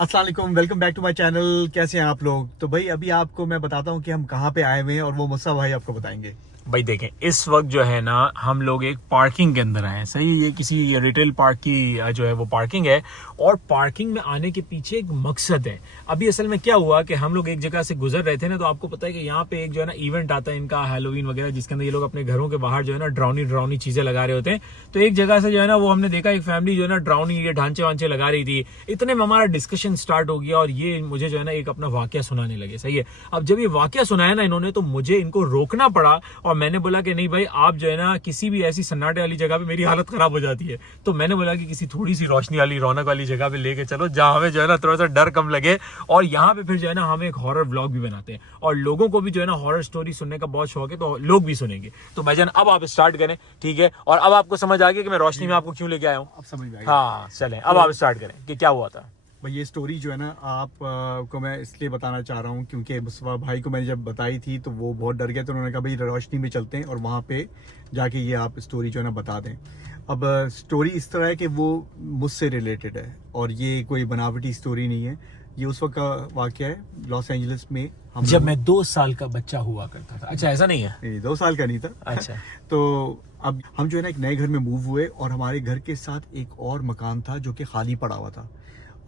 अस्सलाम वालेकुम, welcome back to my channel. कैसे हैं आप लोग? तो भाई अभी आपको मैं बताता हूँ कि हम कहाँ पे आए हुए हैं और वो मुस्सा भाई आपको बताएंगे। भाई देखें, इस वक्त जो है ना हम लोग एक पार्किंग के अंदर आए हैं। सही, ये किसी रिटेल पार्क की जो है वो पार्किंग है। और पार्किंग में आने के पीछे एक मकसद है। अभी असल में क्या हुआ कि हम लोग एक जगह से गुजर रहे थे ना, तो आपको पता है कि यहाँ पे एक जो है ना इवेंट आता है इनका, हैलोवीन वगैरह, जिसके अंदर ये लोग अपने घरों के बाहर जो है ना ड्राउनी चीजें लगा रहे होते हैं। तो एक जगह से जो है ना वो हमने देखा, एक फैमिली जो है ना ड्राउनी ये ढांचे वांचे लगा रही थी। इतने में हमारा डिस्कशन स्टार्ट हो गया और ये मुझे जो है ना एक अपना वाकया सुनाने लगे। सही है, अब जब ये वाकया सुनाया ना इन्होंने, तो मुझे इनको रोकना पड़ा और मैंने बोला कि नहीं भाई, आप जो है ना किसी भी ऐसी सन्नाटे वाली जगह पे मेरी हालत खराब हो जाती है। तो मैंने बोला कि किसी थोड़ी सी रोशनी वाली, रौनक वाली जगह पे लेके चलो, जहां हमें जो है ना थोड़ा सा डर कम लगे। और यहाँ पे फिर जो है ना हम एक हॉरर व्लॉग भी बनाते हैं और लोगों को भी जो है ना हॉरर स्टोरी सुनने का बहुत शौक है, तो लोग भी सुनेंगे। तो भाईजान अब आप स्टार्ट करें, ठीक है? और अब आपको समझ आ गया कि मैं रोशनी में आपको क्यों लेके आया हूँ। आप समझ में आएगा। हाँ चलें, अब आप स्टार्ट करें कि क्या हुआ था। भाई ये स्टोरी जो है ना आप को मैं इसलिए बताना चाह रहा हूँ क्योंकि मुस्सा भाई को मैंने जब बताई थी तो वो बहुत डर गए। तो उन्होंने कहा भाई रोशनी में चलते हैं और वहाँ पे जाके ये आप स्टोरी जो है ना बता दें। अब स्टोरी इस तरह है कि वो मुझसे रिलेटेड है और ये कोई बनावटी स्टोरी नहीं है। ये उस वक्त का वाकया है लॉस एंजलिस में। हम जब मैं 2 साल का बच्चा हुआ करता था। अच्छा, ऐसा नहीं है? नहीं, 2 साल का नहीं था। अच्छा। तो अब हम जो है ना एक नए घर में मूव हुए और हमारे घर के साथ एक और मकान था जो कि खाली पड़ा हुआ था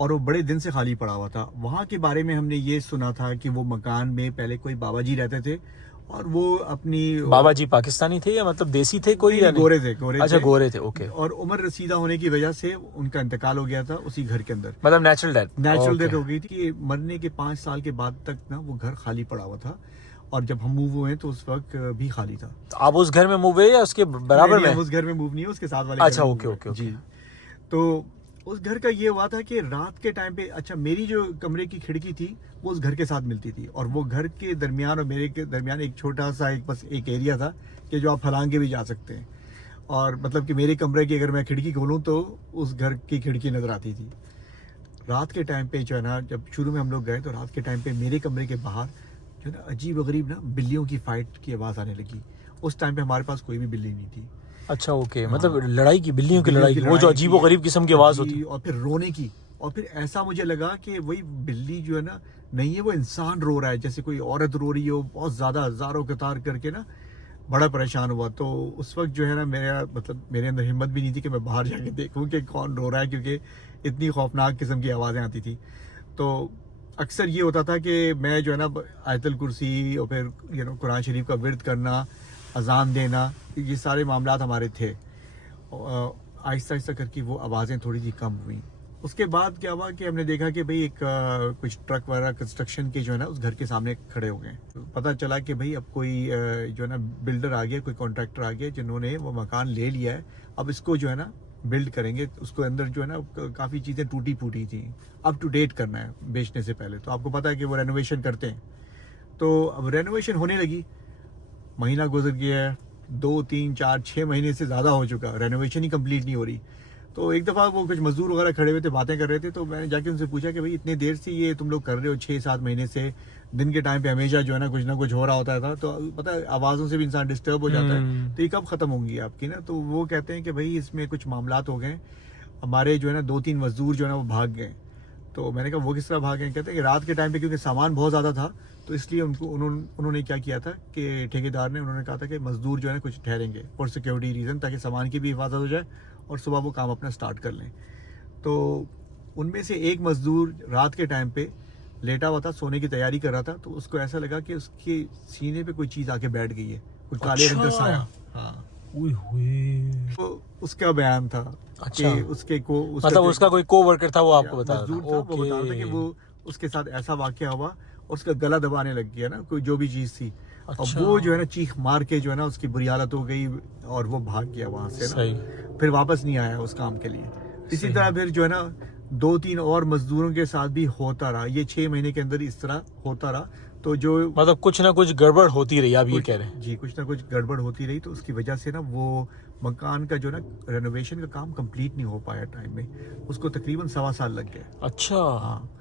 और वो बड़े दिन से खाली पड़ा हुआ था। वहाँ के बारे में हमने ये सुना था कि वो मकान में पहले कोई बाबा जी रहते थे और वो अपनी बाबा जी पाकिस्तानी थे या मतलब देसी थे कोई, या नहीं? गोरे थे, गोरे अच्छा, थे। गोरे थे, ओके। और उम्र रसीदा होने की वजह से उनका इंतकाल हो गया था उसी घर के अंदर। मतलब नेचुरल डेथ? नेचुरल डेथ हो गई थी कि मरने के 5 साल के बाद तक ना वो घर खाली पड़ा हुआ था और जब हम मूव हुए तो उस वक्त भी खाली था। तो आप उस घर में मूव हुए या उसके बराबर में? हम उस घर में मूव नहीं है, उसके साथ वाले अच्छा, घर में ओके move ओके हुए। ओके। जी। तो उस घर का ये हुआ था कि रात के टाइम पे, अच्छा मेरी जो कमरे की खिड़की थी वो उस घर के साथ मिलती थी और वो घर के दरमियान और मेरे के दरमियान एक छोटा सा बस एक एरिया था कि जो आप फलांग के भी जा सकते हैं। और मतलब कि मेरे कमरे की अगर मैं खिड़की खोलूँ तो उस घर की खिड़की नजर आती थी। रात के टाइम पे जो है ना, जब शुरू में हम लोग गए तो रात के टाइम पे मेरे कमरे के बाहर जो है ना अजीब गरीब ना बिल्लियों की फाइट की आवाज़ आने लगी। उस टाइम पे हमारे पास कोई भी बिल्ली नहीं थी। अच्छा, ओके। हाँ। मतलब लड़ाई की, बिल्लियों की लड़ाई की, वो जो लड़ाई अजीबो की, गरीब किस्म की आवाज होती। और फिर रोने की। और फिर ऐसा मुझे लगा कि वही बिल्ली जो है ना नहीं है, वो इंसान रो रहा है, जैसे कोई औरत रो रही हो बहुत ज्यादा हजारों कतार करके ना। बड़ा परेशान हुआ। तो उस वक्त जो है ना मेरा मतलब मेरे अंदर हिम्मत भी नहीं थी कि मैं बाहर जाके देखूं कि कौन रो रहा है, क्योंकि इतनी खौफनाक किस्म की आवाज़ें आती थी। तो अक्सर ये होता था कि मैं जो है ना आयतल कुर्सी और फिर कुरान शरीफ का विर्द करना, अजान देना, ये सारे मामलात हमारे थे। आहिस्ता आहिस्ता करके वो आवाज़ें थोड़ी सी कम हुई। उसके बाद क्या हुआ कि हमने देखा कि भाई एक कुछ ट्रक वगैरह कंस्ट्रक्शन के जो है ना उस घर के सामने खड़े हो गए। तो पता चला कि भाई अब कोई जो है ना बिल्डर आ गया, कोई कॉन्ट्रैक्टर आ गया जिन्होंने वो मकान ले लिया है। अब इसको जो है ना बिल्ड करेंगे। उसको अंदर जो है ना काफ़ी चीज़ें टूटी फूटी थी, अप टू डेट करना है बेचने से पहले। तो आपको पता है कि वो रेनोवेशन करते हैं। तो अब रेनोवेशन होने लगी, महीना गुजर गया है, 2, 3, 4, 6 महीने से ज़्यादा हो चुका, रेनोवेशन ही कंप्लीट नहीं हो रही। तो एक दफ़ा वो कुछ मजदूर वगैरह खड़े हुए थे, बातें कर रहे थे। तो मैंने जाके उनसे पूछा कि भाई इतने देर से ये तुम लोग कर रहे हो, 6-7 महीने से, दिन के टाइम पे हमेशा जो है ना कुछ हो रहा होता था। तो पता है आवाज़ों से भी इंसान डिस्टर्ब हो जाता है। तो ये कब ख़त्म होंगी आपकी ना? तो वो कहते हैं कि भाई इसमें कुछ मामलात हो गए, हमारे जो है ना 2-3 मजदूर जो है ना वो भाग गए। तो मैंने कहा वो किस तरह भागे? कहते हैं कि रात के टाइम पे क्योंकि सामान बहुत ज़्यादा था तो इसलिए उन्होंने क्या किया था कि ठेकेदार ने उन्होंने कहा था कि मजदूर जो है ना कुछ ठहरेंगे फॉर सिक्योरिटी रीज़न, ताकि सामान की भी हिफाजत हो जाए और सुबह वो काम अपना स्टार्ट कर लें। तो उनमें से एक मजदूर रात के टाइम पे लेटा हुआ था, सोने की तैयारी कर रहा था। तो उसको ऐसा लगा कि उसके सीने पे कोई चीज़ आके बैठ गई है, कोई काले रंग का साया। हाँ, तो उसका बयान था। अच्छा। कि उसके को मतलब उसका कोई को वर्कर था, वो आपको बता रहा मजदूर था? था, वो बता रहा था कि वो उसके साथ ऐसा वाकया हुआ और उसका गला दबाने लग गया ना कोई जो भी चीज़ थी। अच्छा। और वो जो है ना चीख मार के जो है ना उसकी बुरी हालत हो गई और वो भाग गया वहां से सही। ना। फिर वापस नहीं आया उस काम के लिए। इसी सही। तरह फिर जो है ना 2-3 और मजदूरों के साथ भी होता रहा। ये 6 महीने के अंदर इस तरह होता रहा। तो जो मतलब कुछ ना कुछ गड़बड़ होती रही, आप ये कह रहे हैं? जी, कुछ ना कुछ गड़बड़ होती रही। तो उसकी वजह से ना वो मकान का जो ना रेनोवेशन का काम कंप्लीट नहीं हो पाया टाइम में। उसको तकरीबन 1.25 साल लग गए। अच्छा। हाँ।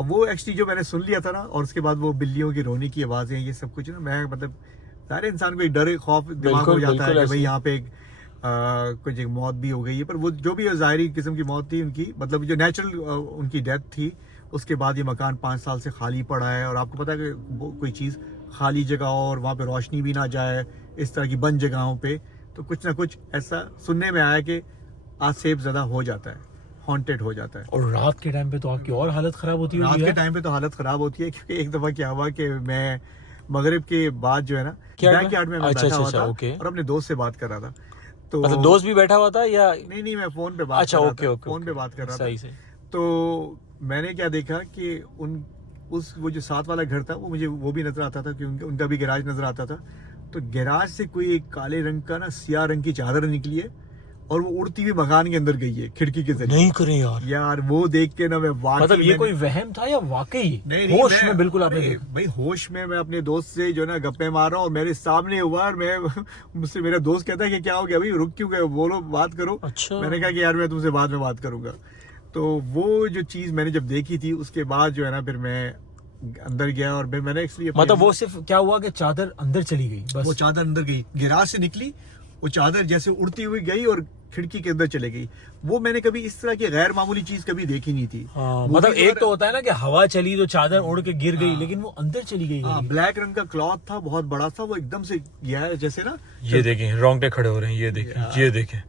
अब वो एक्चुअली जो मैंने सुन लिया था ना, और उसके बाद वो बिल्लियों की रोने की आवाज़ें, ये सब कुछ ना, मैं मतलब सारे इंसान को एक डर खौफ दिमाग हो बिल्कुल जाता है बिल्कुल कि भाई ऐसे। यहाँ पे कुछ एक मौत भी हो गई है। पर वो जो भी ज़ाहिरी किस्म की मौत थी उनकी, मतलब जो नेचुरल उनकी डेथ थी, उसके बाद ये मकान 5 साल से खाली पड़ा है, और आपको पता है कि वो कोई चीज़ खाली जगह हो और वहाँ पे रोशनी भी ना जाए, इस तरह की बंद जगहों पे तो कुछ ना कुछ ऐसा सुनने में आया कि आज सेफ ज़्यादा हो जाता है, हॉन्टेड हो जाता है। और रात के टाइम पे तो आपकी और हालत खराब होती रात होगी के यार। टाइम पे तो हालत ख़राब होती है, क्योंकि एक दफ़ा क्या हुआ कि मैं मगरिब के बाद जो है ना बैक यार्ड में मैं अच्छा, बैठा हुआ अच्छा, था ओके। और अपने दोस्त से बात कर रहा था। तो मतलब दोस्त भी बैठा हुआ था या? नहीं, मैं फ़ोन पे बात अच्छा, कर रहा ओके, था, ओके, फ़ोन पे ओके। बात कर रहा था। सही। तो मैंने क्या देखा कि वो जो साथ वाला घर था मुझे वो भी नजर आता था, क्योंकि उनका भी गैराज नजर आता था। तो गैराज से कोई एक काले रंग का ना सियाह रंग की चादर निकली है और वो उड़ती हुई मकान के अंदर गई है खिड़की के जरिए। नहीं करें यार। वो देख के ना मैं वाकई मतलब ये कोई वहम था या वाकई नहीं, होश में बिल्कुल आपने अरे देखा? भाई होश में मैं अपने दोस्त से जो ना गप्पे मार रहा हूँ और मेरे सामने हुआ, और मैं मुझसे मेरा दोस्त कहता है कि क्या हो गया भाई, रुक क्यों गए, बोलो, बात करो। अच्छा। मैंने कहा कि यार मैं तुमसे बाद में बात करूंगा। तो वो जो चीज मैंने जब देखी थी उसके बाद जो है ना फिर मैं अंदर गया और फिर मैंने एक्चुअली मतलब वो सिर्फ क्या हुआ कि चादर अंदर चली गई बस? वो चादर अंदर गई, गिराज से निकली, वो चादर जैसे उड़ती हुई गई और खिड़की के अंदर चले गई। वो मैंने कभी इस तरह की गैर मामूली चीज कभी देखी नहीं थी। हाँ, वो मतलब भी एक तो होता है ना कि हवा चली तो चादर उड़ के गिर गई, लेकिन वो अंदर चली गई। ब्लैक रंग का क्लॉथ था, बहुत बड़ा था, वो एकदम से गया है जैसे ना। ये देखें रोंगटे खड़े हो रहे हैं, ये देखें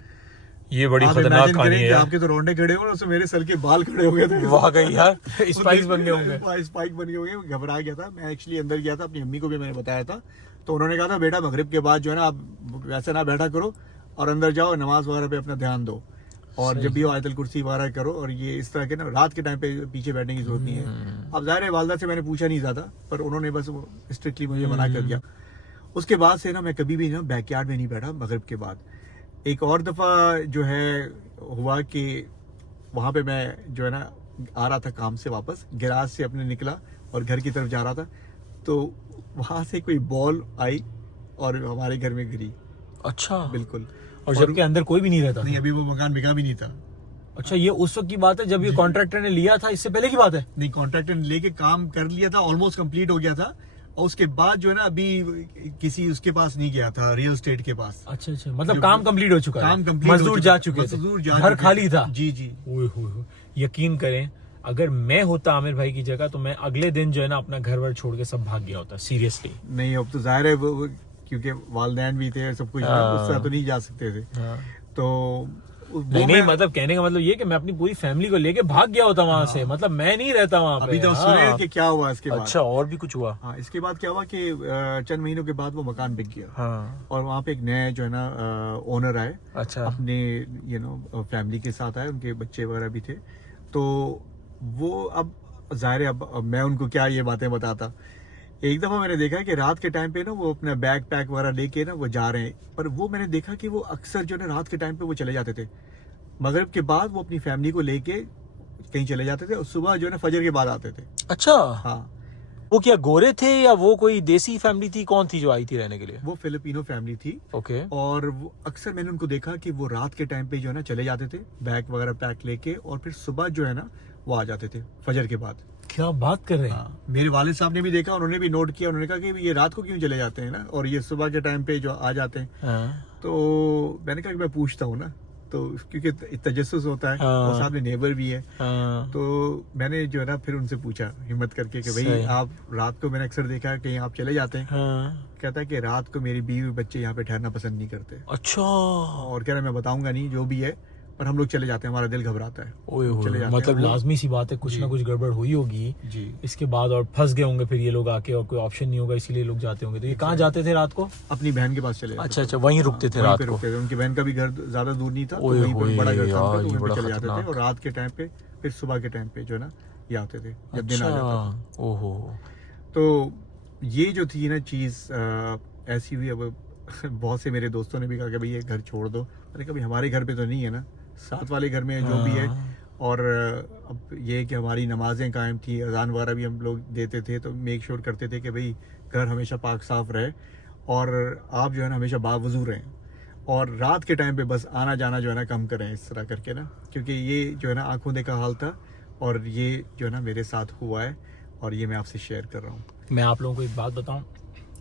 ये बड़ी आप खतरनाक imagine कहानी करें है कि यार। आपके तो रोंडे खड़े हो और उसमें मेरे सर के बाल खड़े हो गए थे। वाकई यार स्पाइक्स बन गए होंगे। स्पाइक बन गए होंगे, घबरा गया था मैं। एक्चुअली अंदर गया था, अपनी अम्मी को भी मैंने बताया था, तो उन्होंने कहा था बेटा मगरिब के बाद जो है ना आप वैसे ना बैठा करो और अंदर जाओ, नमाज वगैरह पे अपना ध्यान दो, और जब भी हो आयतल कुर्सी वगैरह करो, और ये इस तरह के ना रात के टाइम पे पीछे बैठने की जरूरत नहीं है। अब जाहिर है वालदा से मैंने पूछा नहीं ज्यादा, पर उन्होंने बस स्ट्रिक्टली मुझे मना कर दिया। उसके बाद से ना मैं कभी भी ना बैकयार्ड में नहीं बैठा मगरिब के बाद। एक और दफ़ा जो है हुआ कि वहाँ पे मैं जो है ना आ रहा था काम से वापस, गैराज से अपने निकला और घर की तरफ जा रहा था, तो वहाँ से कोई बॉल आई और हमारे घर में गिरी। अच्छा। बिल्कुल। और जबकि अंदर कोई भी नहीं रहता नहीं, था? अभी वो मकान बिका भी नहीं था। अच्छा, ये उस वक्त की बात है जब ये कॉन्ट्रैक्टर ने लिया था, इससे पहले की बात है? नहीं, कॉन्ट्रैक्टर ने लेके काम कर लिया था, ऑलमोस्ट कंप्लीट हो गया था, और उसके बाद जो है ना अभी किसी उसके पास नहीं गया था, रियल एस्टेट के पास। अच्छा, मतलब काम कंप्लीट हो चुका है, काम कंप्लीट, मजदूर जा चुके थे, घर खाली था। जी। ओए होए, यकीन करें अगर मैं होता आमिर भाई की जगह तो मैं अगले दिन जो है ना अपना घर वर छोड़ के सब भाग गया होता, सीरियसली। नहीं, अब तो जाहिर है वो क्योंकि वालदैन भी थे, सब कुछ, उस तरह तो नहीं जा सकते थे। तो नहीं, मतलब कहने का मतलब ये कि मैं अपनी पूरी फैमिली को लेके भाग गया होता वहां से, मतलब मैं नहीं रहता वहां पे। अभी तो सुने कि क्या हुआ इसके बाद। अच्छा, और भी कुछ हुआ? हाँ, इसके बाद क्या हुआ कि चंद महीनों के बाद वो मकान बिक गया। हाँ। और वहाँ पे एक नया जो है ना ओनर आए। अच्छा। अपने फैमिली के साथ आए, उनके बच्चे वगैरह भी थे। तो वो अब जाहिर है अब मैं उनको क्या ये बातें बताता। एक दफ़ा मैंने देखा कि रात के टाइम पे ना वो अपना बैग पैक वगैरह लेके ना वो जा रहे हैं, पर वो मैंने देखा कि वो अक्सर जो है ना रात के टाइम पे वो चले जाते थे। मगरिब के बाद वो अपनी फैमिली को लेके कहीं चले जाते थे और सुबह जो है ना फजर के बाद आते थे। अच्छा। हाँ। वो क्या गोरे थे या वो कोई देसी फैमिली थी, कौन थी जो आई थी रहने के लिए? वो फिलिपिनो फैमिली थी। ओके। और वो अक्सर मैंने उनको देखा कि वो रात के टाइम पे जो है ना चले जाते थे बैग वगैरह पैक लेके, और फिर सुबह जो है ना वो आ जाते थे फजर के बाद। क्या बात कर रहे हैं? हाँ, मेरे वालिद साहब ने भी देखा, उन्होंने भी नोट किया, उन्होंने कहा कि ये रात को क्यों चले जाते हैं ना, और ये सुबह के टाइम पे जो आ जाते हैं। हाँ। तो मैंने कहा कि मैं पूछता हूँ ना, तो क्योंकि तजस्सुस होता है। हाँ। और साथ में नेबर भी है। हाँ। तो मैंने जो है ना फिर उनसे पूछा हिम्मत करके कि भाई सही। आप रात को, मैंने अक्सर देखा है कहीं आप चले जाते हैं। हाँ। कहता है कि रात को मेरी बीवी बच्चे यहाँ पे ठहरना पसंद नहीं करते। अच्छा। और कह रहा मैं बताऊंगा नहीं जो भी है, पर हम लोग चले जाते हैं, हमारा दिल घबराता है। ओए होए, चले जाते हैं। मतलब वो- लाजमी सी बात है, कुछ जी। ना कुछ गड़बड़ हुई होगी जी। इसके बाद, और फंस गए होंगे फिर ये लोग आके, और कोई ऑप्शन नहीं होगा इसीलिए लोग जाते होंगे। तो ये कहाँ जाते थे रात को? अपनी बहन के पास चले जाते अच्छा थे। अच्छा, वहीं रुकते थे वहीं रात पे को? रुकते थे। उनकी बहन का भी घर ज्यादा दूर नहीं था, तो ओए वहीं पे होए बड़ा घर था उनका, यार, तो ये वहीं बड़ा पे चले जाते थे। खतरनाक। और रात के टाइम पे फिर सुबह के टाइम पे जो है ना ये आते थे जब दिन आ जाता था। अच्छा। ओहो। तो ये जो थी ना चीज ऐसी हुई। अब बहुत से मेरे दोस्तों ने भी कहा कि भाई ये घर छोड़ दो। मैंने कहा भाई हमारे घर पे तो नहीं है ना, साथ वाले घर में जो भी है। हाँ। और अब ये कि हमारी नमाजें कायम थी, अजान वगैरह भी हम लोग देते थे, तो मेक श्योर करते थे कि भाई घर हमेशा पाक साफ रहे, और आप जो है ना हमेशा बावजू रहें, और रात के टाइम पे बस आना जाना जो है ना कम करें इस तरह करके ना, क्योंकि ये जो है ना आंखों देखा हाल था, और ये जो है ना मेरे साथ हुआ है, और ये मैं आपसे शेयर कर रहा हूँ। मैं आप लोगों को एक बात बताऊं,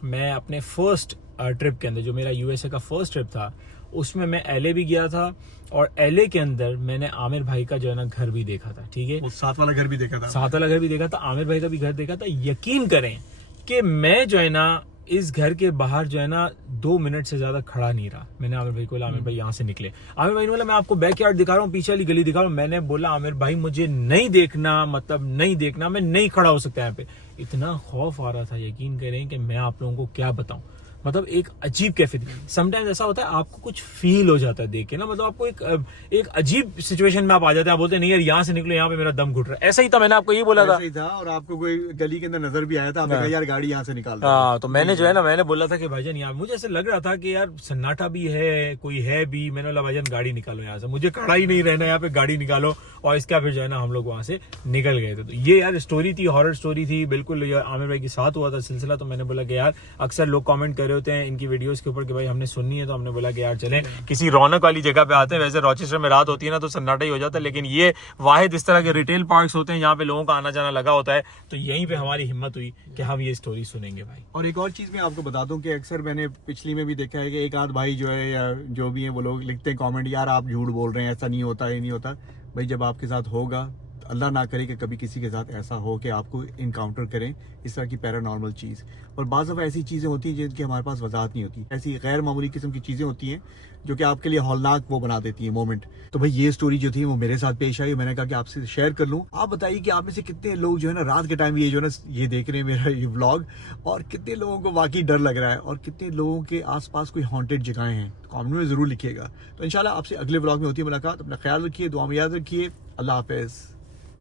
मैं अपने फर्स्ट ट्रिप के अंदर, जो मेरा यूएसए का फर्स्ट ट्रिप था, उसमें मैं LA भी गया था और LA के अंदर मैंने आमिर भाई का जो है ना घर भी देखा था, ठीक है, वो साथ वाला घर भी देखा था। साथ वाला घर भी देखा था, आमिर भाई का भी घर देखा था। यकीन करें कि मैं जो है ना इस घर के बाहर जो है ना 2 मिनट से ज्यादा खड़ा नहीं रहा। मैंने आमिर भाई को बोला, आमिर भाई यहाँ से निकले। आमिर भाई ने बोला मैं आपको बैकयार्ड दिखा रहा हूँ, पीछे वाली गली दिखा रहा हूँ। मैंने बोला आमिर भाई मुझे नहीं देखना, मतलब नहीं देखना, मैं नहीं खड़ा हो सकता यहाँ पे। इतना खौफ आ रहा था, यकीन करें कि मैं आप लोगों को क्या बताऊं। मतलब एक अजीब कैफे थी। समटाइम्स ऐसा होता है आपको कुछ फील हो जाता है देख के ना, मतलब आपको एक अजीब सिचुएशन में आप आ जाते हैं, आप बोलते हैं नहीं यार यहाँ से निकलो, यहाँ पे मेरा दम घुट रहा है। ऐसा ही था, मैंने आपको यही बोला था। ऐसा ही था, और आपको कोई गली के अंदर नजर भी आया था, आपने कहा यार गाड़ी यहाँ से निकाल दो। हाँ, तो मैंने जो है ना मैंने बोला था कि भाईजान यहाँ, मुझे ऐसे लग रहा था कि यार सन्नाटा भी है, कोई है भी। मैंने बोला भाईजान गाड़ी निकालो यहाँ से, मुझे खड़ा ही नहीं रहना यहाँ पे, गाड़ी निकालो। और इसका फिर जो है ना हम लोग वहां से निकल गए थे। तो ये यार स्टोरी थी, हॉरर स्टोरी थी बिल्कुल, आमिर भाई के साथ हुआ था सिलसिला। तो मैंने बोला कि यार अक्सर लोग कमेंट कर रहे होते हैं इनकी वीडियोस के ऊपर कि भाई हमने सुननी है, तो हमने बोला कि यार चलें किसी रौनक वाली जगह पे आते हैं। वैसे रॉचेस्टर में रात होती है ना तो सन्नाटा ही हो जाता है, लेकिन ये वाहिद इस तरह के रिटेल पार्क्स होते हैं जहाँ पे लोगों का आना जाना लगा होता है। तो यहीं पे हमारी हिम्मत हुई कि हम ये स्टोरी सुनेंगे भाई। और एक और चीज मैं आपको बता दूं कि अक्सर मैंने पिछली में भी देखा है कि एक आध भाई जो है या जो भी है वो लोग लिखते हैं कमेंट, यार आप झूठ बोल रहे हैं, ऐसा नहीं होता, ये नहीं होता। भाई जब आपके साथ होगा, अल्लाह ना करे कि कभी किसी के साथ ऐसा हो कि आपको इनकाउंटर करें इस तरह की पैरानॉर्मल चीज़। और बाज़ दफ़ा ऐसी चीज़ें होती हैं जिनकी हमारे पास वजाहत नहीं होती, ऐसी गैर मामूली किस्म की चीज़ें होती हैं जो कि आपके लिए हौलनाक वो बना देती है मोमेंट। तो भाई ये स्टोरी जो थी वो मेरे साथ पेश आई, मैंने कहा कि आपसे शेयर कर लूँ। आप बताइए कि आप में से कितने लोग जो है ना रात के टाइम ये जो है ना ये देख रहे हैं मेरा ये व्लॉग, और कितने लोगों को वाकई डर लग रहा है, और कितने लोगों के आसपास कोई हॉन्टेड जगहें हैं। कमेंट में ज़रूर लिखिएगा। तो इंशाल्लाह आपसे अगले व्लॉग में होती है मुलाकात। अपना ख्याल रखिए, दुआ में याद रखिए। अल्लाह हाफिज़।